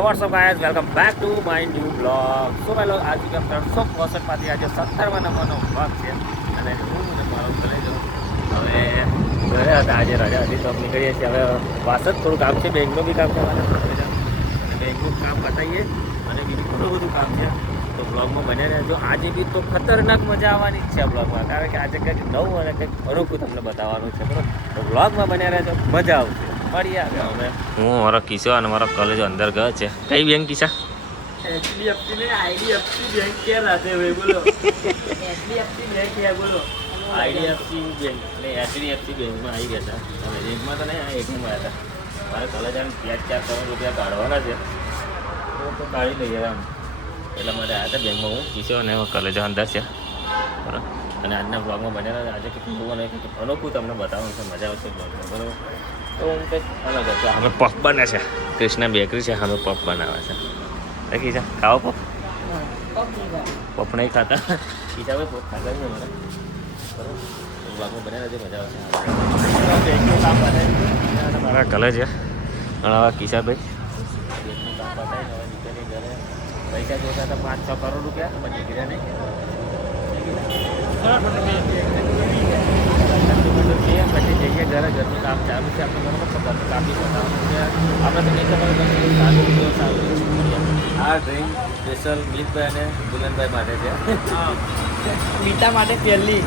WhatsApp guys welcome back to my new blog so ભાઈ आज के 365માંથી આજે 17મા નંબરનો ભાગ છે અને હું અને મારો ઘરે જો હવે ઘરે હતા આજે રજા હતી તો નીકળીએ છીએ હવે વાસદ થોડું કામ છે બેંકનું બી કામ છે અને બેંકનું કામ બતાવીએ અને બીજું ઘણું બધું કામ છે તો બ્લોગમાં બને રહેજો આજે બી તો ખતરનાક મજા આવવાની જ છે બ્લોગમાં કારણ કે આજે કંઈક નવું અને કંઈક અનોખું તમને બતાવવાનું છે બરાબર તો બ્લોગમાં બને રહેજો મજા આવશે મળી આવે હવે હું મારો કિસ્સો અને મારો કોલેજ અંદર ગયો છે કઈ બેંક કિસ્સા एचडीएफसी में आईडीएफसी बैंक क्या रहते हुए बोलो एचडीएफसी बैंक क्या बोलो આઈડીએફસી બેંક એટલે એચડીએફસી બેંકમાં આવી ગયા હતા અને બેંકમાં તો નહીં એટીએમમાં આવ્યા હતા મારે કોલેજ આવીને 3-4 કરોડ રૂપિયા કાઢવાના છે તો કાઢી લઈએ આમ એટલા માટે આવ્યા હતા બેંકમાં હું કિસ્સો અને કોલેજ અંદર છે બરાબર અને આજના બ્લોગમાં બનેલા આજે કંઈક નવું અને કંઈક અનોખું તમને બતાવવાનું છે મજા આવશે બ્લોગમાં બરાબર તો હું કંઈક અલગ હતો અમે પફ બને છે કૃષ્ણા બેકરી છે અમે પફ બનાવે છે देखी जा खाओ पप पप नहीं खाता किसा भाई पप खाता ही हमारा ब्लॉग में बने रहते मजा आवશે બેંકનું કામ બતાવી મારા કલેજ છે અને હવે કિશા ભાઈ બેંકનું કામ બતાવીને હવે નીકળી ઘરે પૈસા જોતા હતા 5-6 કરોડ રૂપિયા પણ નીકળ્યા નહીં પછી જઈએ ઘરે ઘરનું કામ ચાલુ છે આપણે બરાબર તો ઘરનું કામ બી બતાવવાનું છે આપણે તો નહીં ખબર સારું આ ડ્રિંક સ્પેશિયલ મિતભાઈ અને દુલ્હનભાઈ માટે છે મીઠા માટે પહેલી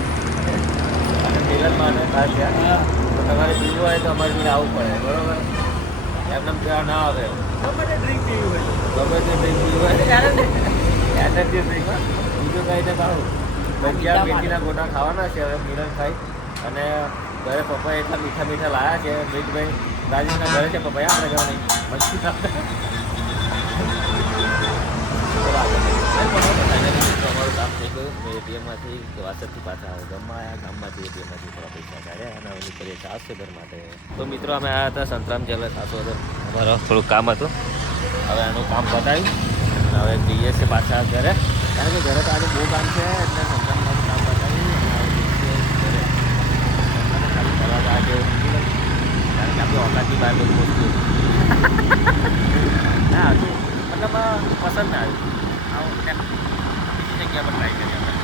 અને મિલન માટે ખાસ છે તો તમારે પીવું હોય તો અમારે બી આવવું પડે બરાબર એમને ત્યાં ના આવે ગમે તે ડ્રિંક પીવું હોય ગમે તે ડ્રિંક પીવું હોય એનર્જી ડ્રિંક બીજું કાંઈ ને ખાવું ભજીયા મેથીના ગોટા ખાવાના છે હવે મિલન ખાઈ અને ઘરે પપ્પા એટલા મીઠા મીઠા લાયા છે મિતભાઈ રાજેશના ઘરે છે પપ્પા આપણે ઘરે નહીં મસ્તી ખાતા અમારું કામ થઈ ગયું મેં એટીએમમાંથી વાસદથી પાછા ગામમાં આવ્યા ગામમાંથી એટીએમમાંથી થોડા પૈસા કાઢ્યા અને હવે નીકળીએ ચારસો ઘર માટે તો મિત્રો અમે આવ્યા હતા સંતરામ જેલા 700 અમારું થોડું કામ હતું હવે આનું કામ પતાવ્યું અને હવે જઈએ છીએ પાછા ઘરે કારણ કે ઘરે તો આજે બહુ કામ છે એટલે સંતરામનું કામ પતાવી ઘરે ખાલી ફરવા જાય જેવું નથી કારણ કે આપણે ઓકાથી બહાર બધું વસ્તુ ના હતું મતલબ પસંદ ના આવ્યું બીજી જગ્યા પર ટ્રાય કરી આપણે